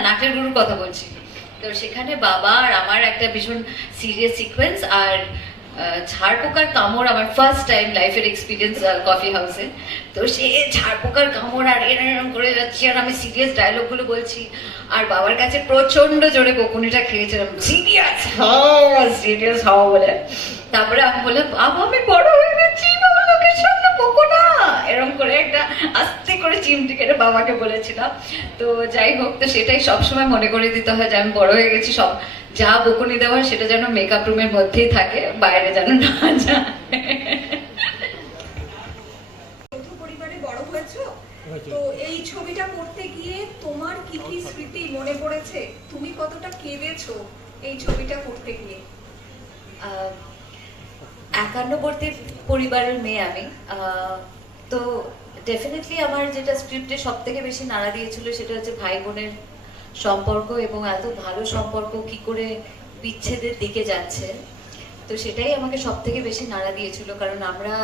নাটের গুরুর কথা বলছি। তো সেখানে বাবা আর আমার একটা ভীষণ সিরিয়াস সিকোয়েন্স আর আহ, ঝাড় পোকার কামড় আমার ফার্স্ট টাইম লাইফের এক্সপিরিয়েন্স কফি হাউসে তো সে ঝাড় পোকার কামড় আর এরম করে যাচ্ছি আর আমি সিরিয়াস ডায়লগগুলো বলছি। আর বাবার কাছে প্রচণ্ড জোরে বকুনিটা খেয়েছিলাম। সিরিয়াস হাও সিরিয়াস হাও বলে। তারপরে আমি বললাম বাবা আমি বড় হয়ে এরকম করে একটা আস্তে করে চিমটি কেটে বাবাকে বলেছিলাম। তো যাই হোক তো সেটাই সবসময় মনে করে দিতে হয় যে আমি বড় হয়ে গেছি সব যা বকুনি দেওয়া সেটা যেন মেকআপ রুমের মধ্যেই থাকে বাইরে যেন না যায়। যৌথ পরিবারে বড় হয়েছো। তো এই ছবিটা করতে গিয়ে তোমার কি কি স্মৃতি মনে পড়েছে? তুমি কতটা কেঁদেছো এই ছবিটা করতে গিয়ে? আহ, একান্নবর্তী পরিবারের মেয়ে আমি। আহ, তো ডেফিনেটলি আমার যেটা স্ক্রিপ্টে সব থেকে বেশি নাড়া দিয়েছিল সেটা হচ্ছে ভাই বোনের সম্পর্ক এবং এত ভালো সম্পর্ক কি করে বিচ্ছেদের দিকে যাচ্ছে। তো সেটাই আমাকে সব থেকে বেশি নাড়া দিয়েছিল কারণ আমরা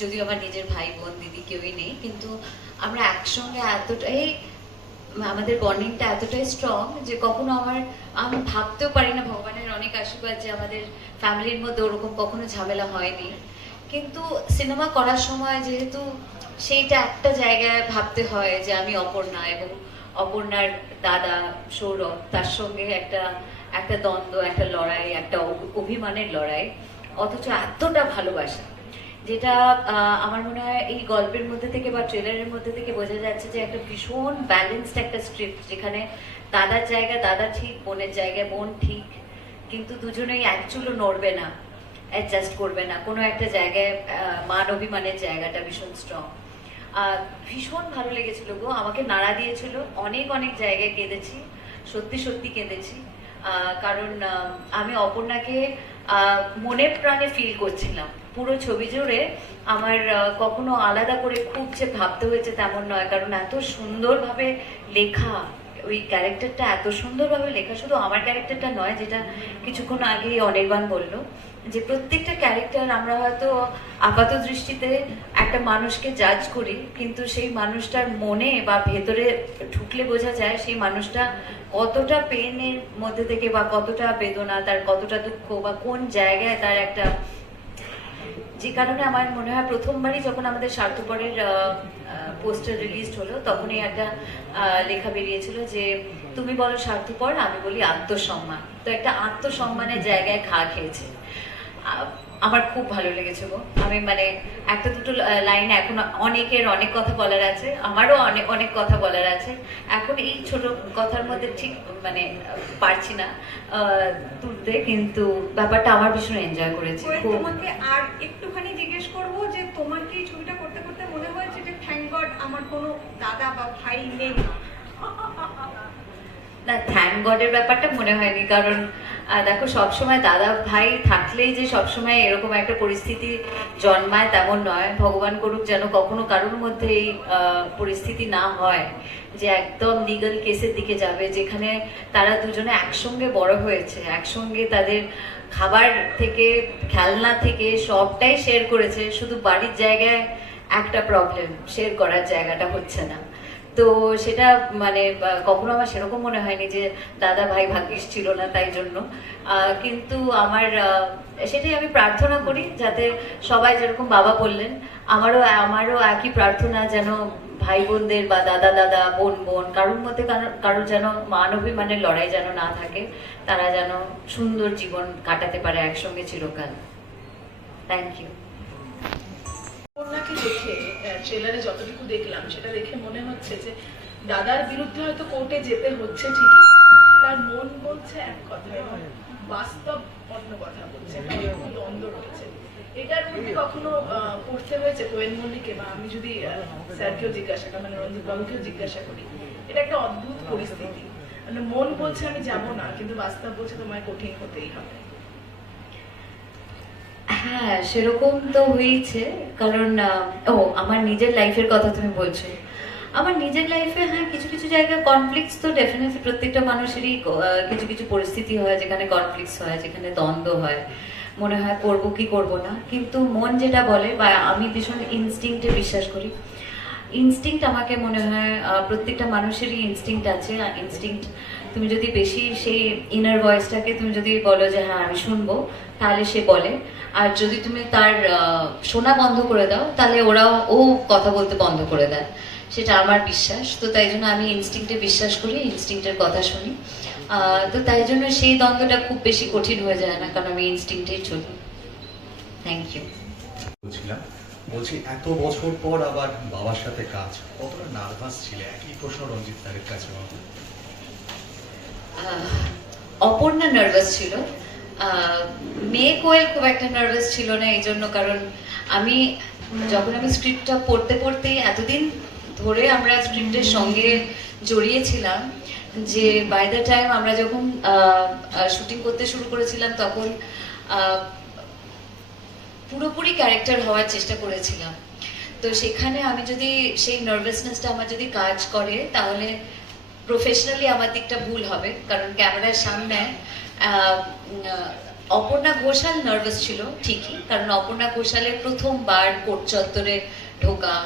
যদিও আমার নিজের ভাই বোন দিদি কেউই নেই, কিন্তু আমরা একসঙ্গে এতটাই, আমাদের বন্ডিংটা এতটাই স্ট্রং যে কখনো আমার, আমি ভাবতেও পারি না ভগবানের অনেক আশীর্বাদ যে আমাদের ফ্যামিলির মধ্যে ওরকম কখনো ঝামেলা হয়নি। কিন্তু সিনেমা করার সময় যেহেতু সেইটা একটা জায়গায় ভাবতে হয় যে আমি অপর্ণা এবং অপর্ণার দাদা সৌরভ, তার সঙ্গে একটা একটা দ্বন্দ্ব, একটা লড়াই, একটা অভি- অভিমানের লড়াই, অথচ এতটা ভালোবাসা, যেটা আমার মনে হয় এই গল্পের মধ্যে থেকে বা ট্রেলারের মধ্যে থেকে বোঝা যাচ্ছে যে একটা ভীষণ ব্যালেন্সড একটা স্ক্রিপ্ট যেখানে দাদার জায়গা দাদা ঠিক, বোনের জায়গায় বোন ঠিক, কিন্তু দুজনেই একচুলও নড়বে না। অ্যাডজাস্ট করবে না। কোনো একটা জায়গায় মান অভিমানের জায়গাটা ভীষণ স্ট্রং ভীষণ ভালো লেগেছিল গো। আমাকে নাড়া দিয়েছিল। অনেক অনেক জায়গায় কেঁদেছি। সত্যি সত্যি কেঁদেছি। কারণ আমি অপর্ণাকে মনে প্রাণে ফিল করছিলাম। পুরো ছবি জুড়ে আমার কখনো আলাদা করে খুব যে ভাবতে হয়েছে তেমন নয়। কারণ এত সুন্দরভাবে লেখা, ওই ক্যারেক্টারটা এত সুন্দরভাবে লেখা শুধু আমার ক্যারেক্টারটা নয়, যেটা কিছুক্ষণ আগে অনির্বাণ বলল। যে প্রত্যেকটা ক্যারেক্টার আমরা হয়তো আপাত দৃষ্টিতে একটা মানুষকে জাজ করি, কিন্তু সেই মানুষটার মনে বা ভেতরে ঢুকলে বোঝা যায় সেই মানুষটা কতটা পেনের মধ্যে থেকে বা কতটা বেদনা, তার কতটা দুঃখ বা কোন জায়গায় তার একটা যে কারণে আমার মনে হয় প্রথমবারই যখন আমাদের স্বার্থপরের পোস্টার রিলিজ হলো, তখনই একটা লেখা বেরিয়েছিল যে, তুমি বলো স্বার্থপর, আমি বলি আত্মসম্মান। তো একটা আত্মসম্মানের জায়গায় ঘা খেয়েছে। আমার খুব ভালো লেগেছে গো। আমি মানে একটা দুটো লাইন এখন অনেকের অনেক কথা বলার আছে আমারও অনেক অনেক কথা বলার আছে। এখন এই ছোট কথার মধ্যে ঠিক মানে পারছি না তুলতে কিন্তু ব্যাপারটা আমার ভীষণ এনজয় করেছি। তোমাকে আর একটুখানি জিজ্ঞেস করব যে তোমার কি এই ছবিটা করতে করতে মনে হয়েছে যে থ্যাংক গড আমার কোনো দাদা বা ভাই নেই? না থ্যাংক গডের ব্যাপারটা মনে হয়নি কারণ আহ, দেখো সবসময় দাদা ভাই থাকলেই যে সবসময় এরকম একটা পরিস্থিতি জন্মায় তেমন নয়। ভগবান করুক যেন কখনো কারোর মধ্যে এই পরিস্থিতি না হয় যে একদম লিগাল কেসের দিকে যাবে যেখানে তারা দুজনে একসঙ্গে বড় হয়েছে একসঙ্গে তাদের খাবার থেকে খেলনা থেকে সবটাই শেয়ার করেছে। শুধু বাড়ির জায়গায় একটা প্রবলেম শেয়ার করার জায়গাটা হচ্ছে না। তো সেটা মানে কখনো আমার সেরকম মনে হয়নি যে দাদা ভাই ভাগ্যিস ছিল না তাই জন্য। কিন্তু আমার সেটাই আমি প্রার্থনা করি যাতে সবাই যেরকম বাবা বললেন, আমারও আমারও একই প্রার্থনা যেন ভাই বোনদের বা দাদা দাদা, বোন বোন, কারোর মধ্যে কারো- কারোর যেন মান অভিমানের লড়াই যেন না থাকে, তারা যেন সুন্দর জীবন কাটাতে পারে একসঙ্গে চিরকাল। থ্যাংক ইউ দেখে ট্রেলারে যতটুকু দেখলাম সেটা দেখে মনে হচ্ছে যে দাদার বিরুদ্ধে হয়তো কোর্টে যেতে হচ্ছে ঠিকই তার মন বলছে এক কথা এবং বাস্তব অন্য কথা বলছে একটা দ্বন্দ্ব রয়েছে। এটার মধ্যে কখনো পড়তে হয়েছে কোয়েন মল্লিকে বা আমি যদি স্যারকেও জিজ্ঞাসা করি মানে রঞ্জিত বাবুকেও জিজ্ঞাসা করি এটা একটা অদ্ভুত পরিস্থিতি। মানে মন বলছে আমি যাব না কিন্তু বাস্তব বলছে তোমায় কঠিন হতেই হবে। হ্যাঁ সেরকম তো হয়েছে কারণ ও, আমার নিজের লাইফের কথা তুমি বলছো। আমার নিজের লাইফে হ্যাঁ কিছু কিছু জায়গায় কনফ্লিক্টস তো ডেফিনেটলি প্রত্যেকটা মানুষেরই কিছু কিছু পরিস্থিতি হয় যেখানে কনফ্লিক্টস হয়, যেখানে দ্বন্দ্ব হয়। মনে হয় করব কি করব না। কিন্তু মন যেটা বলে, বা আমি ভীষণ ইনস্টিংক্টে বিশ্বাস করি। ইনস্টিংক্ট আমাকে মনে হয় প্রত্যেকটা মানুষেরই ইনস্টিংক্ট আছে। ইনস্টিংক্ট তুমি যদি বেশি সেই ইনার ভয়েসটাকে তুমি যদি বলো যে হ্যাঁ আমি শুনব, তাহলে সে বলে। আর যদি তুমি তার শোনা বন্ধ করে দাও, তাহলে ওরাও, ও কথা বলতে বন্ধ করে দেয়। সেটা আমার বিশ্বাস। তো তাই জন্য আমি ইনস্টিংটে বিশ্বাস করি ইনস্টিংক্টের কথা শুনি। তো তাই জন্য সেই দ্বন্দ্বটা খুব বেশি কঠিন হয়ে যায় না, কারণ আমি ইনস্টিংক্টেই চলি। থ্যাংক ইউ বলছিলাম, বলছি এত বছর পর আবার বাবার সাথে কাজ। কতটা নার্ভাস ছিলে? একই প্রশ্ন রঞ্জিত কাছে অপর্ণা নার্ভাস ছিল। মেয়ে কোয়েল খুব একটা নার্ভাস ছিল না এই জন্য কারণ আমি যখন আমি স্ক্রিপ্টটা পড়তে পড়তে এতদিন ধরে আমরা স্ক্রিপ্টের সঙ্গে জড়িয়েছিলাম যে বাই দ্য টাইম আমরা যখন শুটিং করতে শুরু করেছিলাম তখন পুরোপুরি ক্যারেক্টার হওয়ার চেষ্টা করেছিলাম। তো সেখানে আমি যদি সেই নার্ভাসনেসটা আমার যদি কাজ করে তাহলে প্রফেশনালি আমার দিকটা ভুল হবে, কারণ ক্যামেরার সামনে অপর্ণা ঘোষাল নার্ভাস ছিল, ঠিকই, কারণ অপর্ণা ঘোষালের প্রথমবার কোর্ট চত্বরে ঢোকা,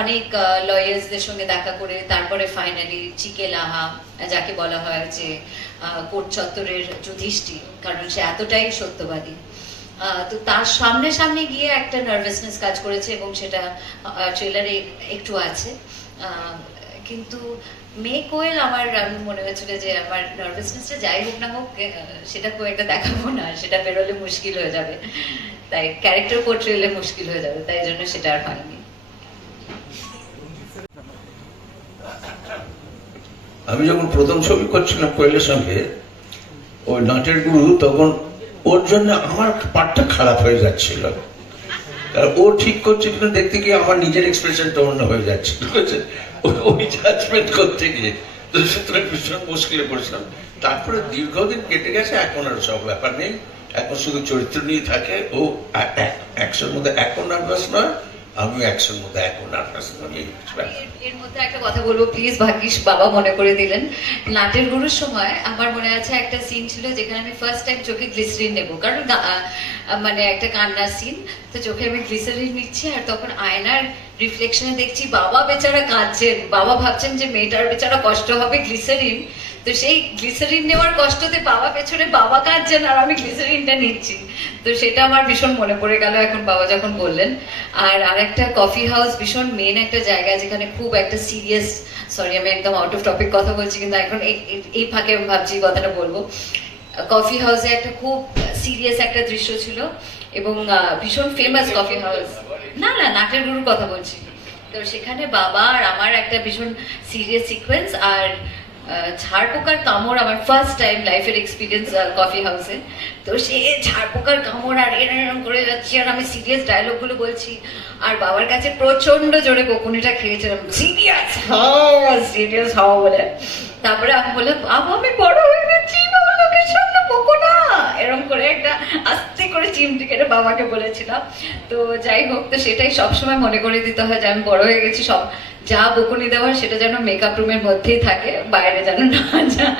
অনেক লয়ার্সদের সঙ্গে দেখা করে, তারপরে ফাইনালি চিকে লাহা, যাকে বলা হয় যে কোর্ট চত্বরের যুধিষ্ঠির, কারণ সে এতটাই সত্যবাদী। তো তার সামনে সামনে গিয়ে একটা নার্ভাসনেস কাজ করেছে এবং সেটা ট্রেলারে একটু আছে। কিন্তু আমার, আমি মনে হয়েছিল যে আমার নার্ভাসনেসটা যাই হোক না হোক সেটা দেখাবো না, সেটা বেরোলে মুশকিল হয়ে যাবে। তাই ক্যারেক্টার পোর্ট্রেলে মুশকিল হয়ে যাবে, তাই জন্য সেটা আর হয়নি। আমি যখন প্রথম ছবি করছিলাম কোয়েলের সঙ্গে, ওই নাটের গুরু, তখন ওর জন্য আমার পার্টটা খারাপ হয়ে যাচ্ছিল। ও ঠিক করছে দেখতে গিয়ে আমার নিজের এক্সপ্রেশনটা অন্য হয়ে যাচ্ছে, ঠিক আছে? ওই জাজমেন্ট করতে গিয়ে। তো ভীষণ মুশকিলে তারপরে দীর্ঘদিন কেটে গেছে, এখন আর সব ব্যাপার নেই। এখন শুধু চরিত্র নিয়ে থাকে। ও মধ্যে এখন নার্ভাস নয় মধ্যে এখন নার্ভাস নয়। এর- মধ্যে একটা কথা বলব প্লিজ ভাগ্যিস বাবা মনে করে দিলেন। নাটের গুরুর সময় আমার মনে আছে একটা সিন ছিল যেখানে আমি ফার্স্ট টাইম চোখে গ্লিসারিন নেব। কারণ মানে একটা কান্নার সিন তো চোখে আমি গ্লিসারিন নিচ্ছি আর তখন আয়নার রিফ্লেকশনে দেখছি বাবা বেচারা কাঁদছেন। বাবা ভাবছেন যে মেয়েটার বেচারা কষ্ট হবে গ্লিসারিন তো সেই গ্লিসারিন নেওয়ার কষ্টতে বাবা পেছনে বাবা কাঁদছেন আর আমি গ্লিসারিনটা নিচ্ছি। তো সেটা আমার ভীষণ মনে পড়ে গেল এখন বাবা যখন বললেন। আর আরেকটা কফি হাউস ভীষণ মেন একটা জায়গা যেখানে খুব একটা সিরিয়াস সরি আমি একদম আউট অফ টপিক কথা বলছি, কিন্তু এখন এই- ফাঁকে আমি ভাবছি কথাটা বলব। কফি হাউসে একটা খুব সিরিয়াস একটা দৃশ্য ছিল এবং ভীষণ ফেমাস কফি হাউস না না নাটের গুরুর কথা বলছি। তো সেখানে বাবা আর আমার একটা ভীষণ সিরিয়াস সিকোয়েন্স আর আহ, ঝাড়পোকার কামড় আমার ফার্স্ট টাইম লাইফের এক্সপিরিয়েন্স কফি হাউসে তো সে ঝাড়পোকার কামড় আর এরম এরম করে যাচ্ছি আর আমি সিরিয়াস ডায়লগগুলো বলছি। আর বাবার কাছে প্রচণ্ড জোরে বকুনিটা খেয়েছিলাম। সিরিয়াস সিরিয়াস হাও বলে। তারপরে আমি বললাম বাবা আমি বড় হয়ে গেছি লোকের সামনে বকো না এরকম করে একটা আস্তে করে চিমটি কেটে বাবাকে বলেছিলাম। তো যাই হোক, তো সেটাই সবসময় মনে করে দিতে হয় যে আমি বড় হয়ে গেছি, সব যা বকুনি দেওয়ার সেটা যেন মেকআপ রুমের মধ্যেই থাকে, বাইরে যেন না যায়।